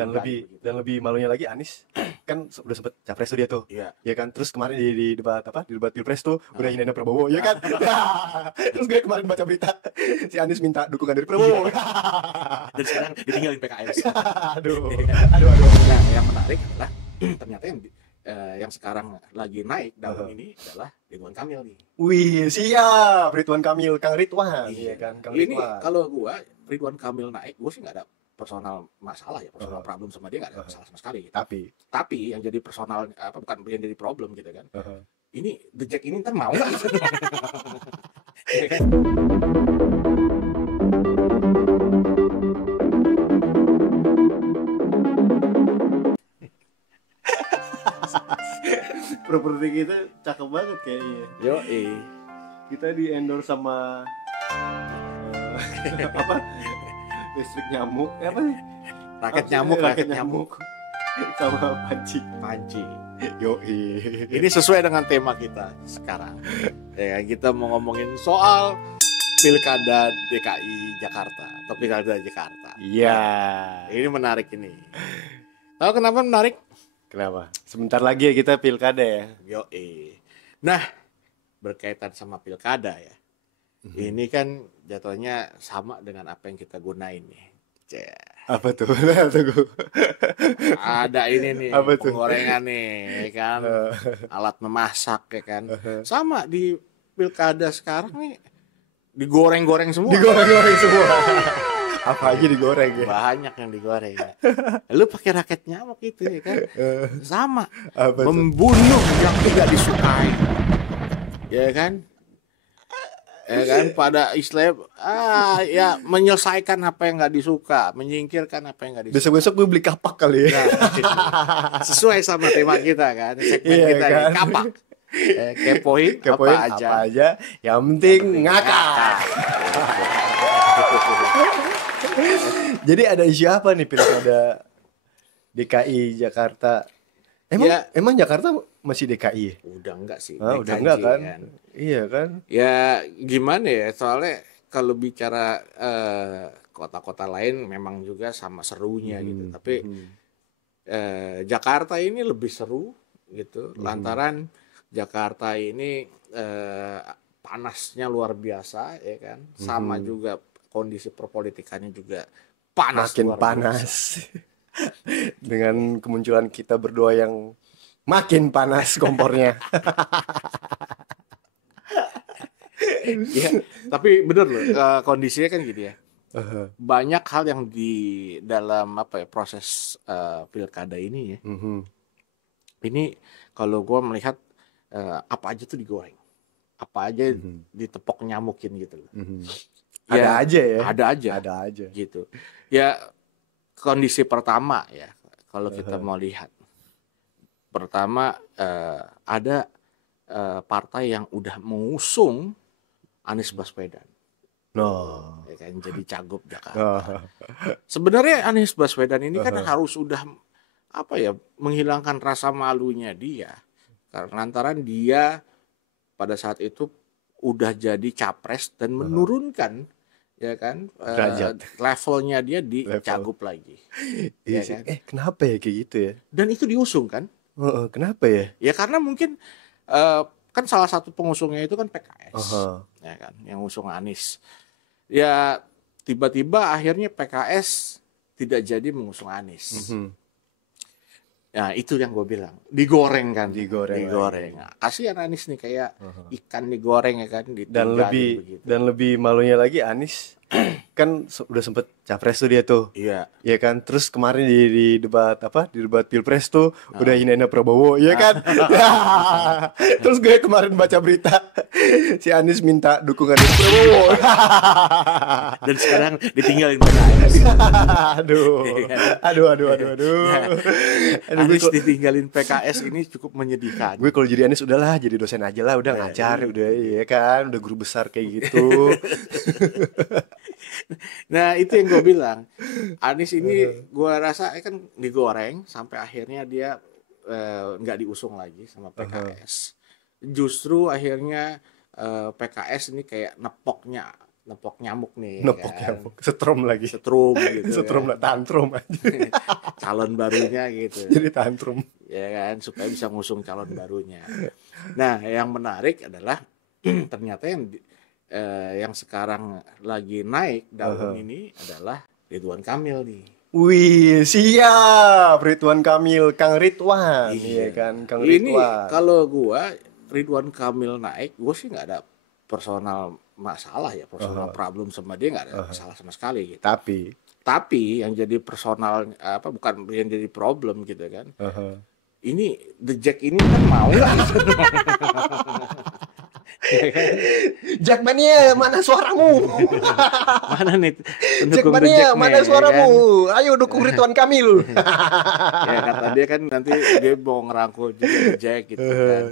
Dan lebih malunya lagi Anies kan udah sempet capres tuh dia tuh. Iya. Ya kan, terus kemarin di debat apa? Di debat Pilpres tuh udah hinain Prabowo, ya kan? Terus gue kemarin baca berita si Anies minta dukungan dari Prabowo. Dan sekarang ditinggalin PKS. Aduh. Aduh. Nah, yang menarik adalah ternyata yang sekarang lagi naik daun ini adalah Ridwan Kamil nih. Wih, siap Ridwan Kamil, Kang Ridwan, Iya. iya kan, Kang Ini Ridwan. kalau gua Ridwan Kamil naik, gua sih nggak ada personal masalah ya, personal problem sama dia nggak ada masalah sama sekali. Gitu. Tapi yang jadi personal bukan yang jadi problem gitu kan. Ini The Jack ini ntar mau nggak? Ya kan? Properti kita cakep banget kayaknya. Yoi. Kita di endorse sama apa? Listrik nyamuk, apa sih? Raket nyamuk. Sama panci. Yoi. Ini sesuai dengan tema kita sekarang. Ya, kita mau ngomongin soal Pilkada DKI Jakarta atau Pilkada Jakarta. Iya. Ini menarik ini. Tahu kenapa menarik? Kenapa? Sebentar lagi ya kita pilkada ya. Yoi. Nah, berkaitan sama pilkada ya. Ini kan jatuhnya sama dengan apa yang kita gunain nih. Apa tuh? Tunggu. Ada ini nih, Apa tuh? penggorengan nih, ya kan. Alat memasak ya kan. Sama di pilkada sekarang nih digoreng-goreng semua. Digoreng-goreng semua. Apa aja digoreng ya? Banyak yang digoreng. Lu pakai raket nyamuk itu ya kan. Sama. Apa tuh? Membunuh yang tidak disukai. Ya kan? Ya kan, pada istilah ya menyelesaikan apa yang nggak disuka, menyingkirkan apa yang nggak disuka. Besok-besok gue beli kapak kali ya. Nah, sesuai sama tema kita kan, segmen Iya kita kan? nih, kapak. Kepoin apa aja, yang penting ngakak. Jadi ada isu apa nih pilkada DKI Jakarta? Emang Jakarta masih DKI ya? Udah enggak sih. Udah enggak kan? Iya kan? Ya gimana ya, soalnya kalau bicara kota-kota lain memang juga sama serunya gitu. Tapi Jakarta ini lebih seru gitu. Lantaran Jakarta ini panasnya luar biasa ya kan. Sama juga kondisi perpolitikannya juga panas. Makin panas. Dengan kemunculan kita berdua yang makin panas kompornya. Ya, tapi bener loh, kondisinya kan gitu ya. Banyak hal yang di dalam proses pilkada ini ya. Ini kalau gue melihat apa aja tuh digoreng, apa aja ditepok nyamukin gitu loh. Ya, ada aja gitu. Ya, kondisi pertama ya, kalau kita mau lihat, pertama ada partai yang udah mengusung Anies Baswedan, ya kan, jadi cagup Jakarta. Sebenarnya Anies Baswedan ini kan harus udah menghilangkan rasa malunya dia, karena lantaran dia pada saat itu udah jadi capres dan menurunkan ya kan levelnya dia di cagup lagi. Ya kan? Kenapa ya kayak gitu ya? Dan itu diusung kan? Kenapa ya? Ya karena mungkin kan salah satu pengusungnya itu kan PKS, ya kan, yang usung Anies. Ya tiba-tiba akhirnya PKS tidak jadi mengusung Anies. Nah itu yang gue bilang, digoreng. Nah, kasihan Anies nih kayak ikan digoreng ya kan. Dan lebih malunya lagi Anies kan udah sempet capres tuh dia tuh. Iya. Ya kan, terus kemarin di debat Pilpres tuh udah hinain Prabowo, ya kan? Terus gue kemarin baca berita si Anies minta dukungan dari Prabowo. Dan sekarang ditinggalin PKS. Aduh. Anies ditinggalin PKS ini cukup menyedihkan. Gue kalau jadi Anies udahlah, jadi dosen aja lah, udah ngajar, udah ya kan, udah guru besar kayak gitu. Nah itu yang gue bilang, Anies ini gue rasa kan digoreng sampai akhirnya dia nggak diusung lagi sama PKS. Justru akhirnya PKS ini kayak nepok nyamuk nih, Nepok kan. nyamuk, setrum lagi. Setrum gitu Setrum kan. lah, tantrum aja. Calon barunya gitu. Jadi tantrum. Ya kan, supaya bisa ngusung calon barunya. Nah, yang menarik adalah ternyata yang sekarang lagi naik daun ini adalah Ridwan Kamil nih. Wih, siap Ridwan Kamil, Kang Ridwan, iya kan, Kang Ini Ridwan. kalau gua Ridwan Kamil naik, gue sih nggak ada personal masalah ya, personal problem sama dia nggak ada masalah sama sekali gitu. Tapi yang jadi personal apa bukan yang jadi problem gitu kan. Ini The Jack ini kan mau nggak? Jackmania, mana suaramu? Mana nih pendukung The Jackmania, Jack mana nih, suaramu? ya kan? Ayo dukung Ridwan Kamil. Ya kata dia kan nanti dia mau ngerangkul juga The Jack gitu kan.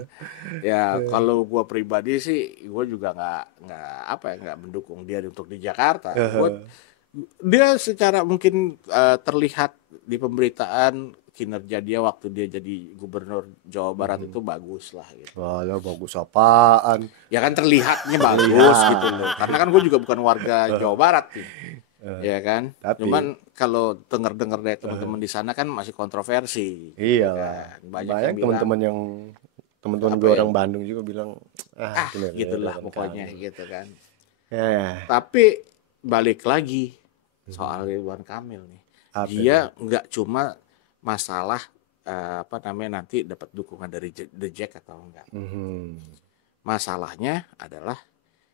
Ya kalau gue pribadi sih, gue juga nggak mendukung dia untuk di Jakarta. Dia secara mungkin terlihat di pemberitaan kinerja dia waktu dia jadi gubernur Jawa Barat itu bagus lah gitu. Wah, bagus apaan? Ya kan terlihatnya bagus gitu loh. Karena kan gue juga bukan warga Jawa Barat nih. Ya kan. Cuman kalau dengar-dengar dari teman-teman di sana kan masih kontroversi. Iya kan? Banyak teman-teman gue orang Bandung juga bilang gitulah pokoknya gitu kan. Ya. Tapi balik lagi soal Ridwan Kamil nih. Dia nggak cuma masalah nanti dapat dukungan dari The Jack atau enggak. Masalahnya adalah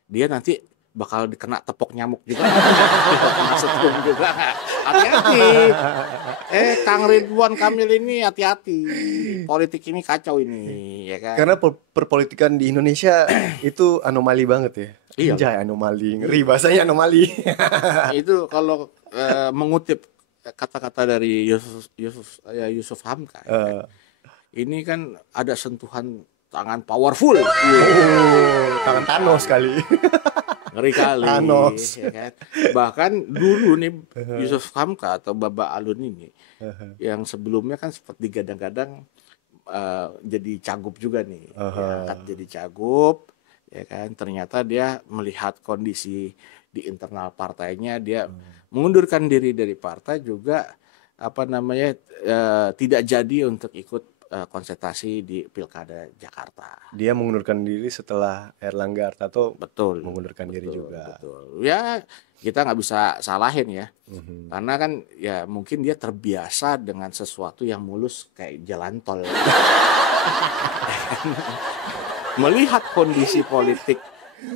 dia nanti bakal dikena tepok nyamuk juga. Setrum juga. Hati-hati. Kang Ridwan Kamil ini hati-hati. Politik ini kacau ini, ya kan? Karena perpolitikan di Indonesia itu anomali banget ya. Iya. Anjay, anomali, ngeri bahasanya anomali. Itu kalau mengutip kata-kata dari Yusuf Hamka, kan? Ini kan ada sentuhan tangan powerful. Tangan Thanos kali. Ngeri kali. Thanos. Ya kan? Bahkan dulu nih Yusuf Hamka atau Baba Alun ini yang sebelumnya kan sempat digadang-gadang jadi cagup juga nih. Angkat jadi cagup, ya kan? Ternyata dia melihat kondisi di internal partainya, dia mengundurkan diri dari partai juga tidak jadi untuk ikut konsentrasi di Pilkada Jakarta. Dia mengundurkan diri setelah Erlangga Hartarto mengundurkan diri juga. Betul. Ya kita nggak bisa salahin ya, karena kan ya mungkin dia terbiasa dengan sesuatu yang mulus kayak jalan tol. Melihat kondisi politik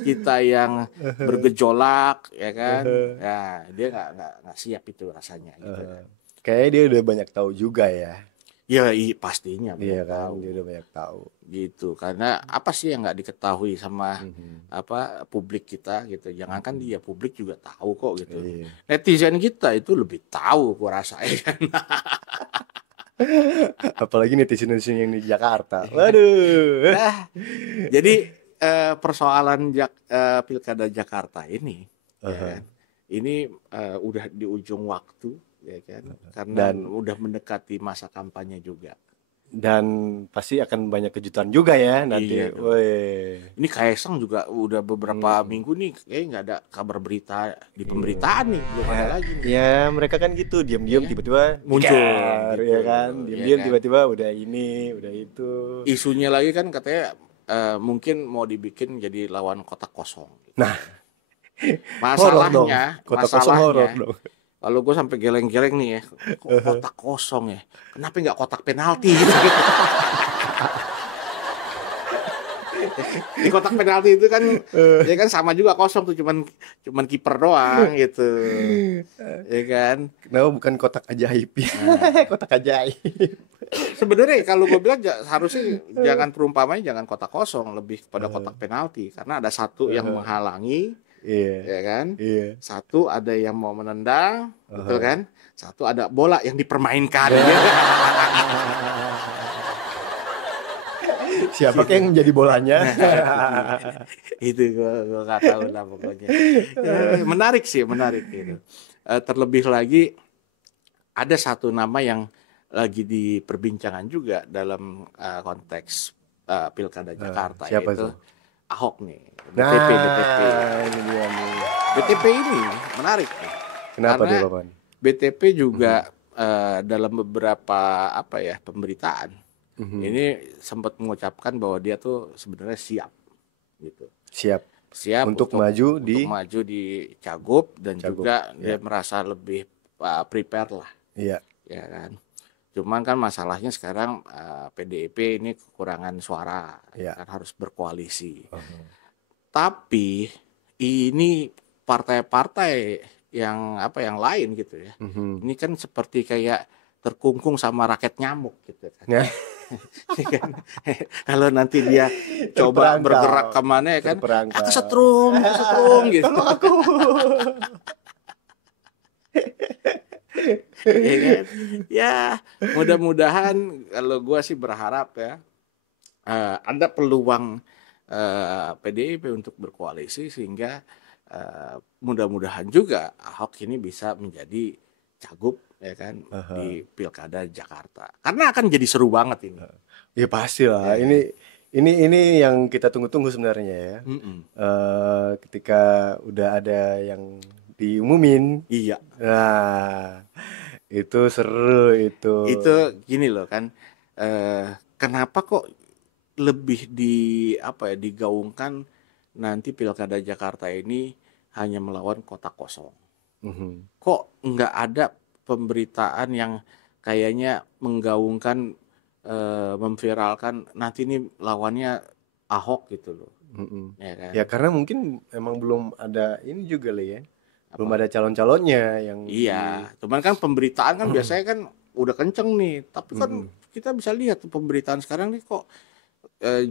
kita yang bergejolak, ya kan, ya dia nggak siap itu rasanya. Gitu. Kayaknya dia udah banyak tahu juga ya. Ya pastinya. Iya kan, dia udah banyak tahu. Gitu, karena apa sih yang nggak diketahui sama publik kita gitu. Jangankan dia, publik juga tahu kok gitu. Netizen kita itu lebih tahu, gua rasa ya kan. Apalagi netizen yang di Jakarta. Waduh. Jadi persoalan Pilkada Jakarta ini, ya kan, ini udah di ujung waktu, ya kan, karena udah mendekati masa kampanye juga. Dan pasti akan banyak kejutan juga ya nanti. Iya, ini Kaesang juga udah beberapa minggu nih kayak nggak ada kabar berita di pemberitaan nih, belum ada lagi nih. Ya mereka kan gitu, diam-diam tiba-tiba muncul, gitu. Ya kan, diam-diam kan? Tiba-tiba udah ini, udah itu. Isunya lagi kan katanya mungkin mau dibikin jadi lawan kotak kosong. Gitu. Nah, masalahnya, kosong horor dong. Kalau gue sampai geleng-geleng nih ya, kotak kosong ya, kenapa nggak kotak penalti gitu? Di kotak penalti itu kan, ya kan sama juga kosong tuh, cuman kiper doang gitu, ya kan? Kenapa bukan kotak ajaib? Kotak ajaib. Sebenarnya kalau gue bilang harusnya jangan perumpamannya jangan kotak kosong, lebih kepada kotak penalti, karena ada satu yang menghalangi. Ya kan? Satu ada yang mau menendang, betul kan? Satu ada bola yang dipermainkan. Siapa yang menjadi bolanya? Itu gue nggak tahu lah pokoknya. Menarik sih, menarik gitu. Terlebih lagi ada satu nama yang lagi diperbincangan juga dalam konteks Pilkada Jakarta, siapa yaitu itu? Ahok nih, DTP. DTP. Ini dia nih. BTP ini menarik nih. Kenapa Karena dia Papan? BTP juga dalam beberapa apa ya pemberitaan ini sempat mengucapkan bahwa dia tuh sebenarnya siap gitu. Siap Siap untuk maju di maju di Cagup dan Cagup. juga Ya. dia merasa lebih prepare lah, Iya. ya kan. Cuman kan masalahnya sekarang PDIP ini kekurangan suara, Iya. kan harus berkoalisi. Tapi ini partai-partai yang apa yang lain gitu ya. Ini kan seperti kayak terkungkung sama raket nyamuk gitu kan. Ya. Kan? Kalau nanti dia coba Terperangkap. bergerak kemana ya kan, Terperangkap. kesetrum gitu. Tolong aku. Ya kan? Ya, mudah-mudahan kalau gua sih berharap ya ada peluang PDIP untuk berkoalisi sehingga mudah-mudahan juga Ahok ini bisa menjadi cagup ya kan di Pilkada Jakarta. Karena akan jadi seru banget ini. Ya pasti lah. Ya. Ini yang kita tunggu-tunggu sebenarnya ya. Ketika udah ada yang diumumin. Iya. Nah, itu seru itu. Itu gini loh kan. Kenapa kok lebih digaungkan nanti Pilkada Jakarta ini hanya melawan kota kosong. Kok nggak ada pemberitaan yang kayaknya menggaungkan memviralkan nanti ini lawannya Ahok gitu loh. Ya kan? Ya karena mungkin emang belum ada ini juga lah ya. Belum ada calon-calonnya yang iya, cuman kan pemberitaan kan biasanya kan udah kenceng nih, tapi kan kita bisa lihat tuh pemberitaan sekarang nih kok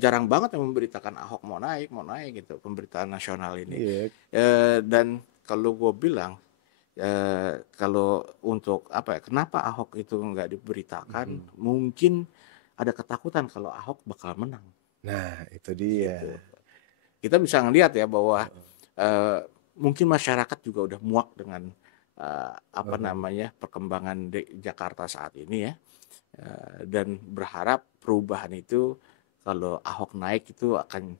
jarang banget yang memberitakan Ahok mau naik gitu, pemberitaan nasional ini. Dan kalau gue bilang kalau untuk apa ya, kenapa Ahok itu nggak diberitakan, mungkin ada ketakutan kalau Ahok bakal menang. Nah itu dia. Gitu. Kita bisa ngelihat ya bahwa mungkin masyarakat juga udah muak dengan perkembangan di Jakarta saat ini ya, dan berharap perubahan itu kalau Ahok naik itu akan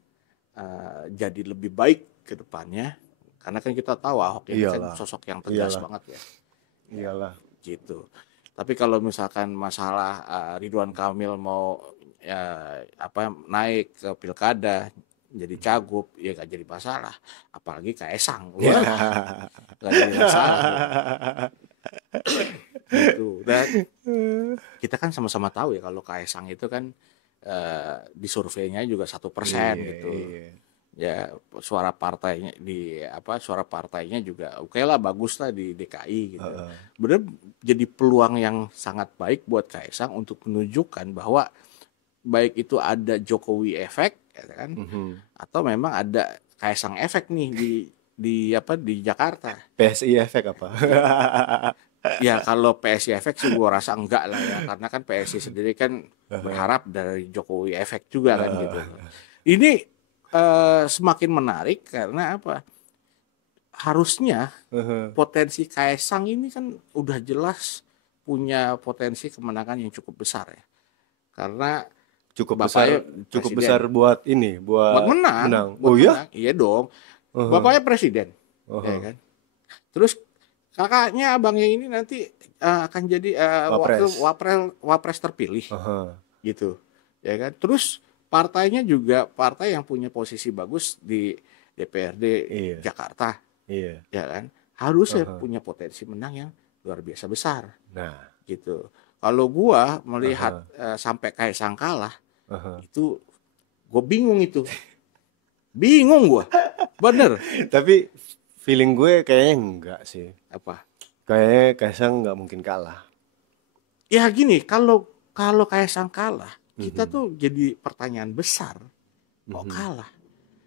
jadi lebih baik ke depannya, karena kan kita tahu Ahok ini kan sosok yang tegas banget ya. Iyalah. Gitu. Tapi kalau misalkan masalah Ridwan Kamil mau naik ke pilkada jadi cagup, ya gak jadi masalah. Apalagi Kaesang, gak jadi masalah. Gitu. Dan kita kan sama-sama tahu ya kalau Kaesang itu kan di surveinya juga 1% gitu. Ya suara partainya juga oke lah, bagus lah di DKI gitu. Benar jadi peluang yang sangat baik buat Kaesang untuk menunjukkan bahwa baik itu ada Jokowi efek ya kan, atau memang ada Kaesang efek nih di Jakarta. PSI efek apa? Ya kalau PSI efek sih gue rasa enggak lah ya, karena kan PSI sendiri kan berharap dari Jokowi efek juga kan gitu. Ini semakin menarik karena apa? Harusnya potensi Kaesang ini kan udah jelas punya potensi kemenangan yang cukup besar ya, karena cukup besar buat menang. Oh iya? Iya dong. Bapaknya presiden, ya kan. Terus kakaknya abangnya ini nanti akan jadi wapres terpilih, gitu, ya kan. Terus partainya juga partai yang punya posisi bagus di DPRD Jakarta, ya kan. Harusnya punya potensi menang yang luar biasa besar. Nah, gitu. Kalau gua melihat sampai Kaesang kalah, itu gue bingung gua, bener. Tapi feeling gue kayaknya enggak sih. Apa? Kayaknya Kaesang nggak mungkin kalah. Ya gini, kalau Kaesang kalah, kita tuh jadi pertanyaan besar, kok kalah?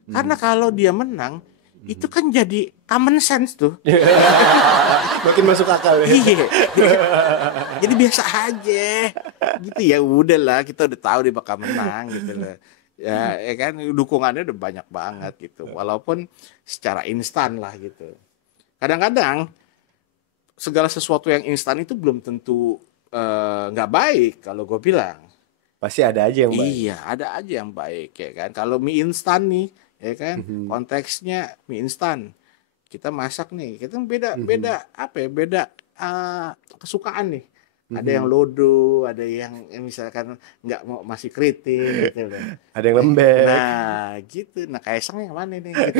Karena kalau dia menang, itu kan jadi common sense tuh. Makin masuk akal ya. Iya. Jadi biasa aja. Gitu ya, udahlah, kita udah tahu dia bakal menang gitu loh. Ya kan dukungannya udah banyak banget gitu. Walaupun secara instan lah gitu. Kadang-kadang segala sesuatu yang instan itu belum tentu nggak baik kalau gue bilang. Pasti ada aja yang baik. Iya, ada aja yang baik ya kan. Kalau mie instan nih, ya kan, konteksnya mie instan. kita masak nih, kita beda Mhm. apa ya, beda kesukaan nih. Ada yang Mhm. lodo, ada yang misalkan nggak mau masih keriting gitu loh. Ada yang lembek. Nah gitu, nah Kaisang yang mana nih gitu.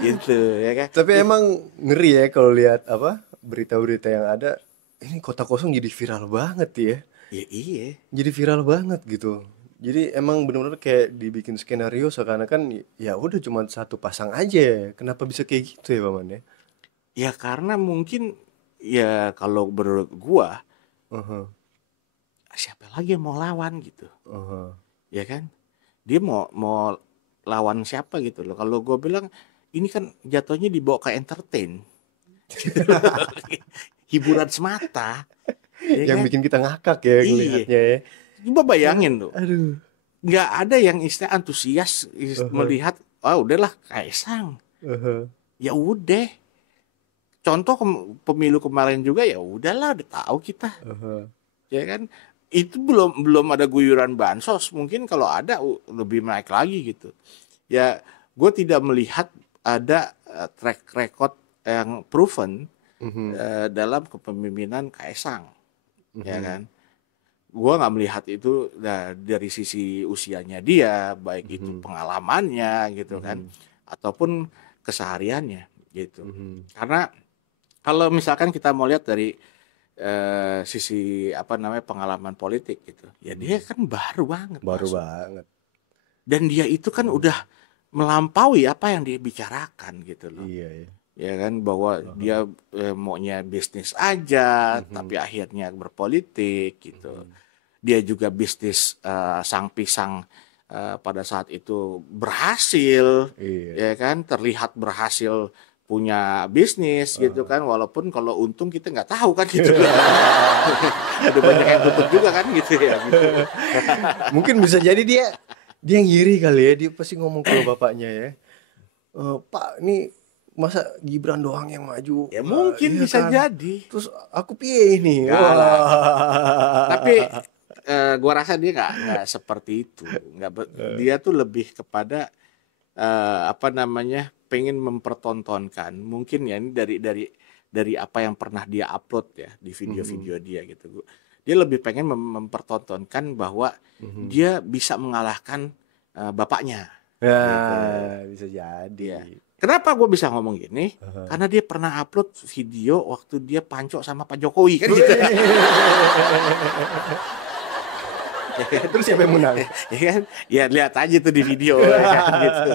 Gitu ya kan. Tapi emang ngeri ya kalau lihat apa berita-berita yang ada. Ini kota kosong jadi viral banget ya. Ya iya. Jadi viral banget gitu. Jadi emang benar-benar kayak dibikin skenario seakan-akan ya udah cuma satu pasang aja. Kenapa bisa kayak gitu ya Paman ya? Ya karena mungkin ya kalau menurut gua Aha, siapa lagi yang mau lawan gitu. aha. Ya kan? Dia mau lawan siapa gitu loh. Kalau gua bilang ini kan jatuhnya dibawa ke entertain. Hiburan semata, ya Yang kan? bikin kita ngakak ya Iya. ngelihatnya ya. Coba bayangin tuh, Aduh. nggak ada yang istilah antusias Aha, melihat, oh udahlah Kaisang, aha, ya udah. Contoh pemilu kemarin juga ya udahlah, udah tahu kita, aha. ya kan? Itu belum belum ada guyuran bansos, mungkin kalau ada lebih naik lagi gitu. Ya, gue tidak melihat ada track record yang proven Mhm, dalam kepemimpinan Kaisang, ya mhm, kan? Gua nggak melihat itu dari sisi usianya dia, baik itu mhm, pengalamannya gitu kan, mhm, ataupun kesehariannya gitu. mhm. Karena kalau misalkan kita mau lihat dari sisi apa namanya pengalaman politik gitu, ya dia Mhm. kan baru banget Baru masuk banget. dan dia itu kan Mhm. udah melampaui apa yang dia bicarakan gitu loh. Iya ya. Ya kan bahwa Aha. dia maunya bisnis aja, Mhm, tapi akhirnya berpolitik gitu. mhm. Dia juga bisnis sang pisang pada saat itu berhasil, Iya. ya kan, terlihat berhasil punya bisnis gitu Heeh. kan, walaupun kalau untung kita nggak tahu kan gitu. Udah banyak yang tutup juga kan gitu ya gitu. Mungkin bisa jadi dia dia ngiri kali ya, dia pasti ngomong ke bapaknya ya, "Pak, ini masa Gibran doang yang maju?" Ya mungkin Iya bisa kan. jadi. Terus aku piye ini? Enggak lah. Tapi Wah. gua rasa dia nggak seperti itu. Dia tuh lebih kepada apa namanya, pengen mempertontonkan mungkin ya ini dari apa yang pernah dia upload ya di Mhm, video-video dia gitu. Dia lebih pengen mempertontonkan bahwa mhm. dia bisa mengalahkan bapaknya gitu. Nah, bisa jadi. Ya. Kenapa gue bisa ngomong gini? Heeh. Karena dia pernah upload video waktu dia pancok sama Pak Jokowi kan gitu. Terus siapa yang menang? Ya kan, ya lihat aja tuh di video ya kan gitu.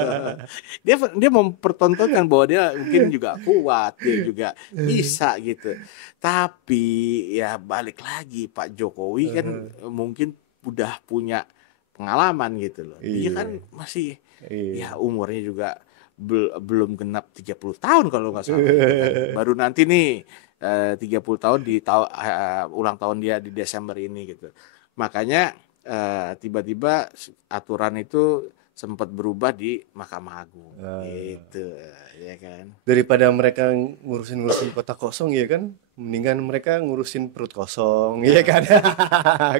Dia mempertontonkan bahwa dia mungkin juga kuat, dia juga bisa gitu. Tapi ya balik lagi Pak Jokowi kan Heeh. mungkin udah punya pengalaman gitu loh. Dia kan Iya, masih ya iya. umurnya juga belum genap 30 tahun kalau nggak salah gitu kan. Baru nanti nih 30 tahun di ulang tahun dia di Desember ini gitu. Makanya tiba-tiba aturan itu sempat berubah di Mahkamah Agung Eee, gitu ya kan. Daripada mereka ngurusin-ngurusin kota kosong ya kan, mendingan mereka ngurusin perut kosong, iya Nah, kan?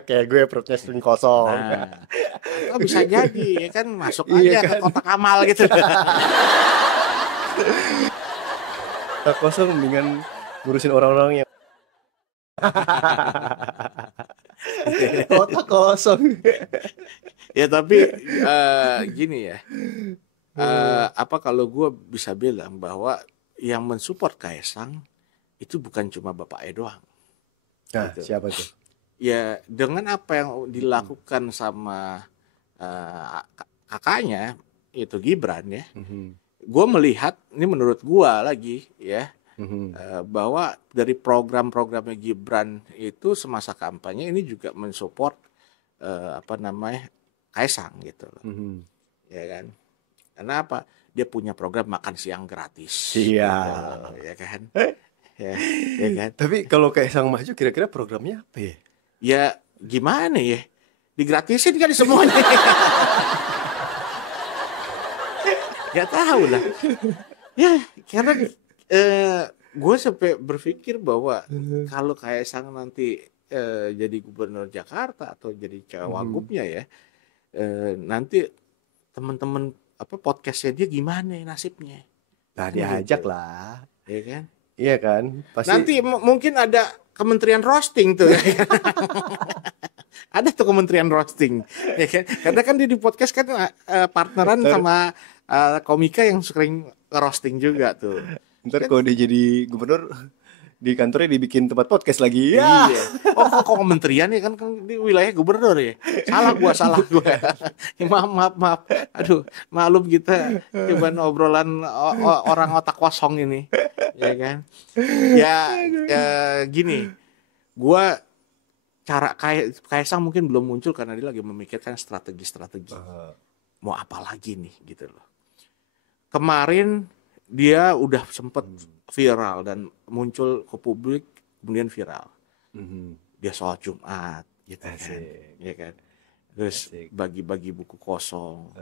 Kayak gue perutnya sering kosong. nah atau bisa jadi ya kan masuk Iya aja ke kan? kotak amal gitu. Kota kosong mendingan ngurusin orang-orang yang kota kosong. Ya tapi gini ya, apa kalau gue bisa bilang bahwa yang mensupport Kaisang itu bukan cuma bapaknya doang Nah, gitu. siapa tuh? Ya dengan apa yang Mhm, dilakukan sama kakaknya itu Gibran ya, mhm, gue melihat ini menurut gue lagi ya mhm, bahwa dari program-programnya Gibran itu semasa kampanye ini juga mensupport apa namanya Kaisang gitu loh, mhm. ya kan? Karena apa? Dia punya program makan siang gratis gitu, Siap. ya kan? Ya, ya kan? Tapi kalau Kaisang maju kira-kira programnya apa ya? Ya gimana ya? Digratisin kan semuanya. Gak tahu lah. Ya, karena gue sampai berpikir bahwa kalau Kaisang nanti jadi gubernur Jakarta atau jadi Mhm. cawagupnya ya, nanti teman-teman podcastnya dia gimana nasibnya. Nah, Kan diajak gitu. lah. Ya kan? Iya kan? Pasti Nanti mungkin ada kementerian roasting tuh. Ada tuh kementerian roasting. Ya kan? Karena kan dia di podcast kan partneran sama komika yang sering roasting juga tuh. ntar Kan kalau dia jadi gubernur di kantornya dibikin tempat podcast lagi. Ya. iya. Oh, kok kementerian ya kan di wilayah gubernur ya. Salah gua. Ya, maaf. Aduh, maklum kita cuman obrolan orang otak kosong ini. Ya kan? Ya, gini. Gua Kaisang mungkin belum muncul karena dia lagi memikirkan strategi. Mau apa lagi nih gitu loh. Kemarin dia udah sempet viral dan muncul ke publik kemudian viral. Dia sholat Jumat gitu kan. Asik. Ya kan. Terus Asik. bagi-bagi buku kosong.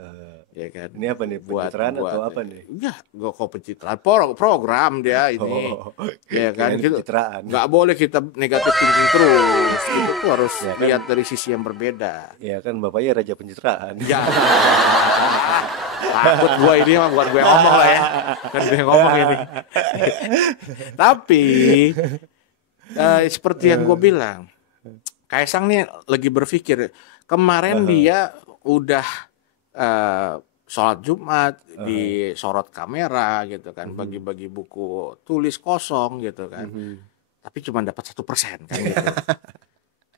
Ya kan. Ini apa nih? Pencitraan atau apa nih? Enggak kok pencitraan. Program dia ini. Ya kan. Kirain Gitu. pencitraan. Nggak boleh kita negatif thinking terus. Itu tuh harus lihat dari sisi yang berbeda. Ya kan bapaknya raja pencitraan. Ya. Takut gue ini mah bukan gue yang ngomong lah ya. Kan gue yang ngomong ini. Tapi seperti yang gue bilang, Kaisang nih lagi berpikir. Kemarin dia udah sholat Jumat disorot kamera gitu kan, bagi-bagi buku tulis kosong gitu kan. Tapi cuma dapat 1% kan gitu.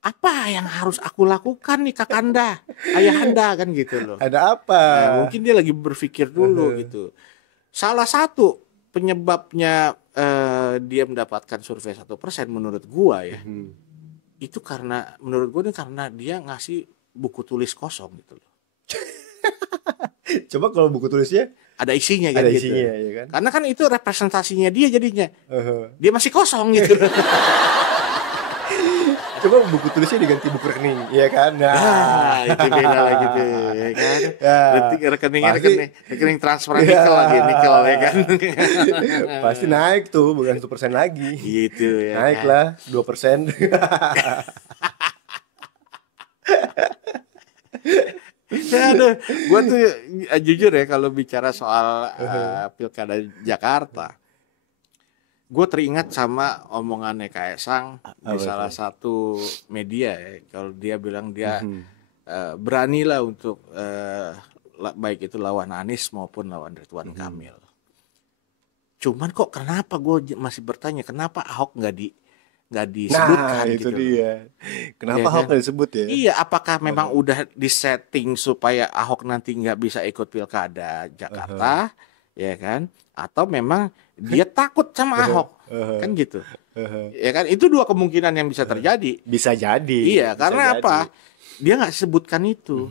Apa yang harus aku lakukan nih Kakanda, Ayahanda kan gitu loh. Ada apa? Nah, mungkin dia lagi berpikir dulu gitu. Salah satu penyebabnya dia mendapatkan survei 1% menurut gua ya. Itu menurut gua nih karena dia ngasih buku tulis kosong gitu loh. Coba kalau buku tulisnya Ada isinya kan ada gitu. isinya ya kan? Karena kan itu representasinya dia jadinya. Dia masih kosong gitu. Coba buku tulisnya diganti buku rekening, ya kan? Nah, itu beda lagi tuh, ya kan? Ya, Rekeningnya pasti- rekening transfer nikel lagi, nikel ya kan? pasti naik tuh, bukan 1% lagi. Gitu ya. Naik kan? lah 2%. Aduh, gue tuh jujur ya kalau bicara soal pilkada Jakarta, gue teringat sama omongannya Kaisang di salah satu media ya. Kalau dia bilang dia beranilah untuk baik itu lawan Anies maupun lawan Ridwan Kamil. Cuman kok kenapa gue masih bertanya kenapa Ahok nggak disebutkan Nah, gitu itu loh. dia. Kenapa Iya Ahok kan? nggak disebut ya? Iya, apakah memang udah disetting supaya Ahok nanti nggak bisa ikut pilkada Jakarta, ya kan? Atau memang dia takut sama Ahok, kan gitu? Ya kan? Itu dua kemungkinan yang bisa terjadi. Bisa jadi. Iya, bisa karena jadi. apa? Dia nggak sebutkan itu,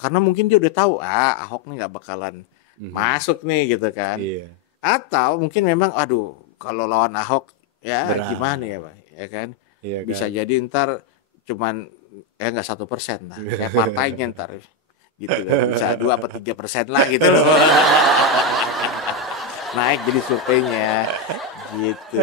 karena mungkin dia udah tahu, Ahok nih nggak bakalan masuk nih, gitu kan? Iya. Atau mungkin memang, aduh, kalau lawan Ahok, ya Berat. gimana ya, Pak? Ya kan? Iya kan? Bisa jadi ntar cuman nggak 1% lah kayak partainya ntar gitu loh. Bisa 2 apa 3% lah gitu loh. Naik jadi surveinya gitu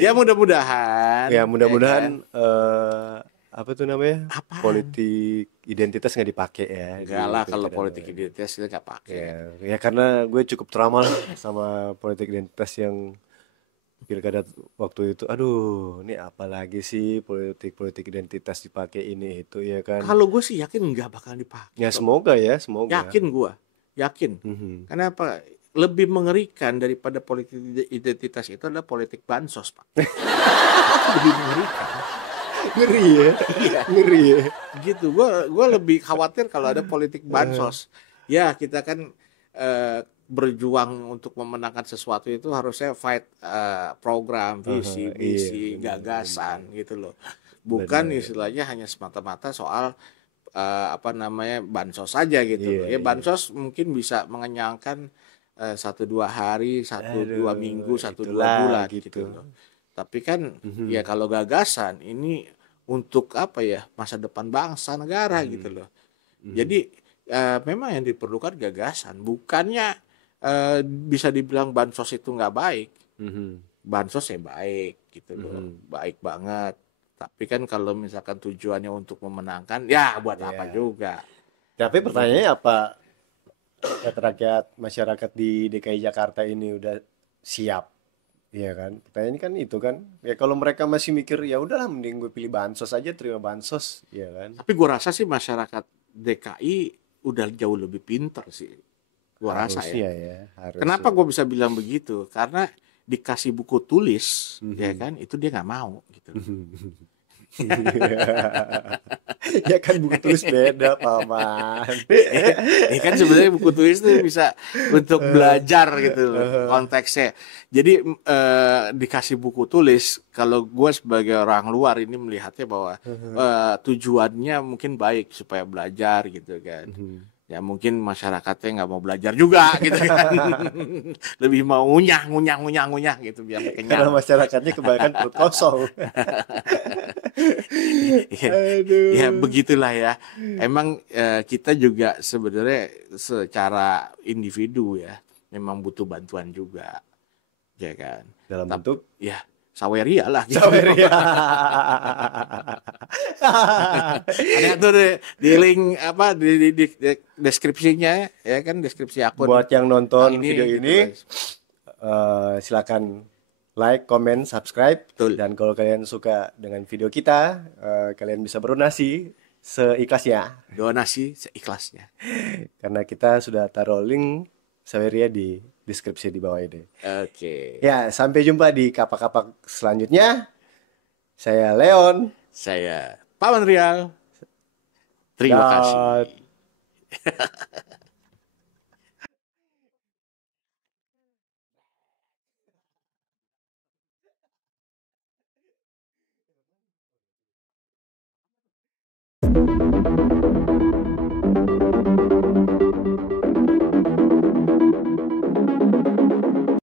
ya, mudah-mudahan Ya mudah-mudahan kan? apa tuh namanya? Apaan? Politik identitas nggak dipakai ya. Enggak di lah, kalau pilkada. politik identitas kita nggak pakai. Ya karena gue cukup trauma lah sama politik identitas yang pilkada waktu itu. Aduh, ini apa lagi sih politik identitas dipakai ini itu ya kan? Kalau gue sih yakin nggak bakal dipakai. Ya semoga ya, semoga. Yakin gue, yakin. Kenapa? Lebih mengerikan daripada politik identitas itu adalah politik bansos, Pak. Lebih mengerikan. Ngeri ya, ngeri ya. Gitu, gue lebih khawatir kalau ada politik bansos. Ya, kita kan berjuang untuk memenangkan sesuatu itu harusnya fight program, visi, misi, gagasan gitu loh. Bukan istilahnya hanya semata-mata soal bansos saja gitu loh. Ya bansos mungkin bisa mengenyangkan 1-2 hari, 1-2 minggu, 1-2 bulan gitu loh. Tapi kan ya kalau gagasan ini untuk apa ya, masa depan bangsa negara gitu loh. Jadi memang yang diperlukan gagasan, bukannya bisa dibilang bansos itu nggak baik. Bansos ya baik gitu loh, baik banget. Tapi kan kalau misalkan tujuannya untuk memenangkan, ya buat apa juga. Tapi pertanyaannya apa rakyat masyarakat di DKI Jakarta ini udah siap, iya kan? Pertanyaannya kan itu kan, ya kalau mereka masih mikir ya udahlah mending gue pilih bansos aja, terima bansos, iya kan? Tapi gue rasa sih masyarakat DKI udah jauh lebih pinter sih. Gue rasa ya. Harusnya ya, Kenapa harusnya. gue bisa bilang begitu? Karena dikasih buku tulis, ya Mhm. kan, itu dia nggak mau gitu. Ya kan buku tulis beda, Paman. Ya kan sebenarnya buku tulis itu bisa untuk belajar gitu loh, konteksnya. Jadi dikasih buku tulis, kalau gue sebagai orang luar ini melihatnya bahwa tujuannya mungkin baik supaya belajar gitu kan. Ya mungkin masyarakatnya nggak mau belajar juga gitu kan. Lebih mau ngunyah, ngunyah, ngunyah, ngunyah gitu biar Karena kenyang. masyarakatnya kebanyakan perut kosong. Ya, ya Aduh. begitulah ya. Emang kita juga sebenarnya secara individu ya memang butuh bantuan juga, ya kan. Dalam Tapi bentuk ya saweria lah gitu. Saweria. Ada tuh di link apa di deskripsinya ya kan deskripsi akun Buat yang nonton ini video gitu ini, guys. silakan like, comment, subscribe. Betul. Dan kalau kalian suka dengan video kita, kalian bisa berdonasi seikhlasnya. Donasi seikhlasnya. Karena kita sudah taruh link Saweria di deskripsi di bawah ini. Oke. Ya, sampai jumpa di kapak-kapak selanjutnya. Saya Leon. Saya Paman Rial. Terima Dan kasih.